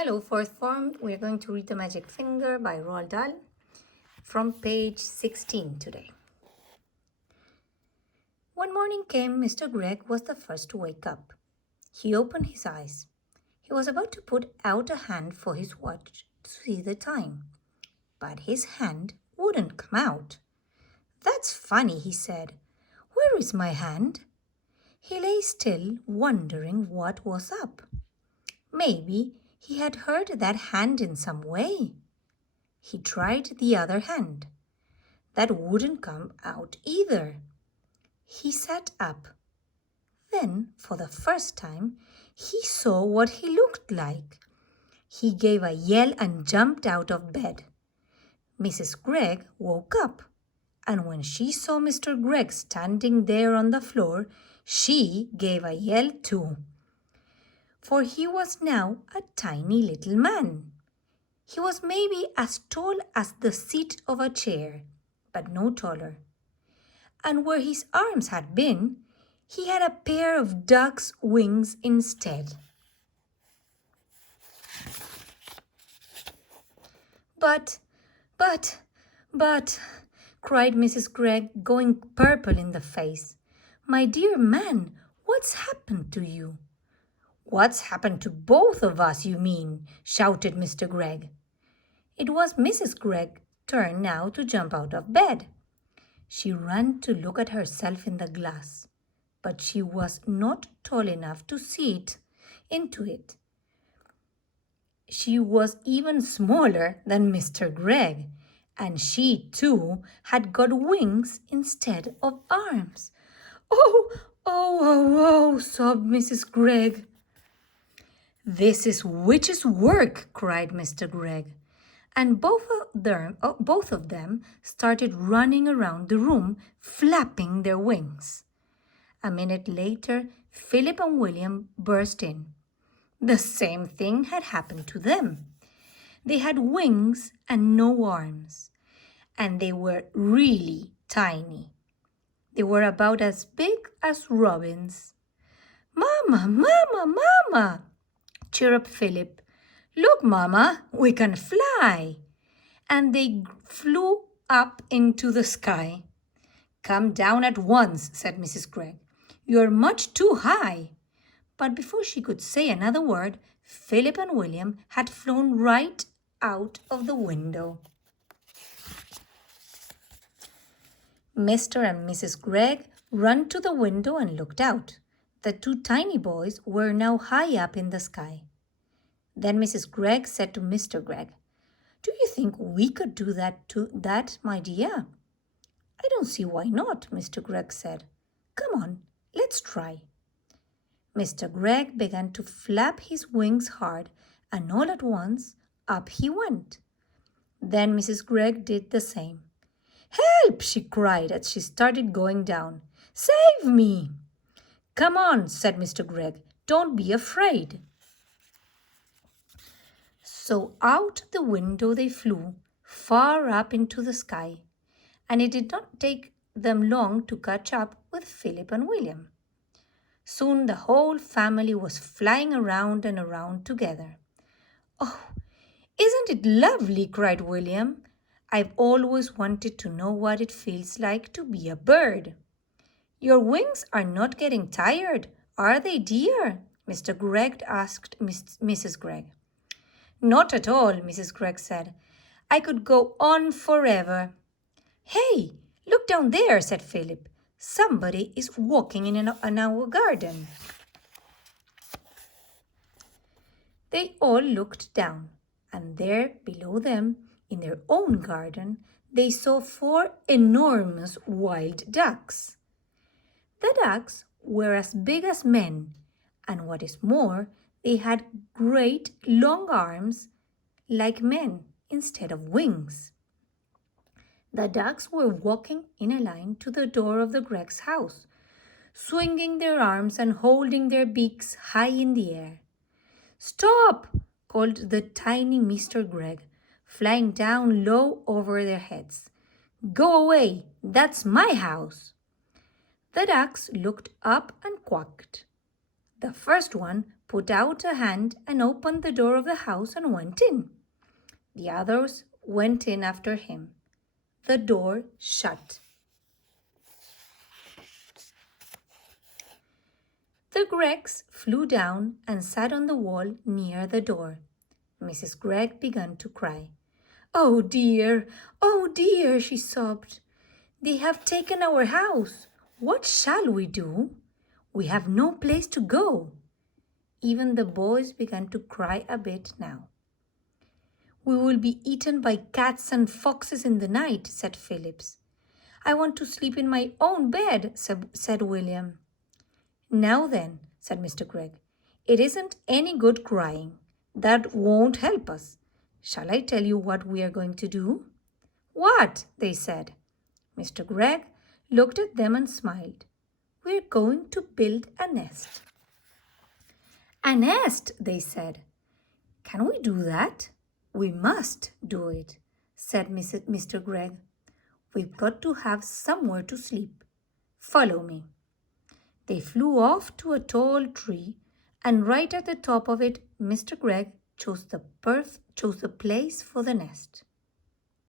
Hello, fourth form. We're going to read The Magic Finger by Roald Dahl from page 16 today. One morning came Mr. Gregg was the first to wake up. He opened his eyes. He was about to put out a hand for his watch to see the time, but his hand wouldn't come out. "That's funny," he said. "Where is my hand?" He lay still, wondering what was up. Maybe he had hurt that hand in some way. He tried the other hand. That wouldn't come out either. He sat up. Then, for the first time, he saw what he looked like. He gave a yell and jumped out of bed. Mrs. Gregg woke up, and when she saw Mr. Gregg standing there on the floor, she gave a yell too. For he was now a tiny little man. He was maybe as tall as the seat of a chair, but no taller. And where his arms had been, he had a pair of duck's wings instead. But, cried Mrs. Gregg, going purple in the face. "My dear man, what's happened to you?" "What's happened to both of us, you mean?" shouted Mr. Gregg. It was Mrs. Gregg's turn now to jump out of bed. She ran to look at herself in the glass, but she was not tall enough to see into it. She was even smaller than Mr. Gregg, and she too had got wings instead of arms. Oh, sobbed Mrs. Gregg. "This is witch's work," cried Mr. Gregg. And both of them started running around the room, flapping their wings. A minute later, Philip and William burst in. The same thing had happened to them. They had wings and no arms, and they were really tiny. They were about as big as robins. Mama, chirruped Philip. "Look, Mama, we can fly." And they flew up into the sky. "Come down at once," said Mrs. Gregg. "You're much too high." But before she could say another word, Philip and William had flown right out of the window. Mr. and Mrs. Gregg ran to the window and looked out. The two tiny boys were now high up in the sky. Then Mrs. Gregg said to Mr. Gregg, "Do you think we could do that, my dear?" "I don't see why not," Mr. Gregg said. "Come on, let's try." Mr. Gregg began to flap his wings hard, and all at once up he went. Then Mrs. Gregg did the same. "Help!" she cried as she started going down. "Save me!" "Come on," said Mr. Gregg. "Don't be afraid." So out the window they flew, far up into the sky, and it did not take them long to catch up with Philip and William. Soon the whole family was flying around and around together. "Oh, isn't it lovely?" cried William. "I've always wanted to know what it feels like to be a bird." "Your wings are not getting tired, are they, dear?" Mr. Gregg asked Mrs. Gregg. "Not at all," Mrs. Gregg said. "I could go on forever." "Hey, look down there," said Philip. "Somebody is walking in our garden." They all looked down, and there below them, in their own garden, they saw 4 enormous wild ducks. The ducks were as big as men, and what is more, they had great long arms like men instead of wings. The ducks were walking in a line to the door of the Gregg's house, swinging their arms and holding their beaks high in the air. "Stop!" called the tiny Mr. Gregg, flying down low over their heads. "Go away! That's my house!" The ducks looked up and quacked. The first one put out a hand and opened the door of the house and went in. The others went in after him. The door shut. The Gregs flew down and sat on the wall near the door. Mrs. Greg began to cry. Oh dear, she sobbed. They have taken our house. What shall we do? We have no place to go. Even the boys began to cry a bit now. We will be eaten by cats and foxes in the night, said Phillips. I want to sleep in my own bed, said William. Now then, said Mr. Greg, it isn't any good crying. That won't help us. Shall I tell you what we are going to do? What? They said. Mr. Greg looked at them and smiled. We're going to build a nest. A nest, they said. Can we do that? We must do it, said Mr. Greg. We've got to have somewhere to sleep. Follow me. They flew off to a tall tree, and right at the top of it, Mr. Greg chose the place for the nest.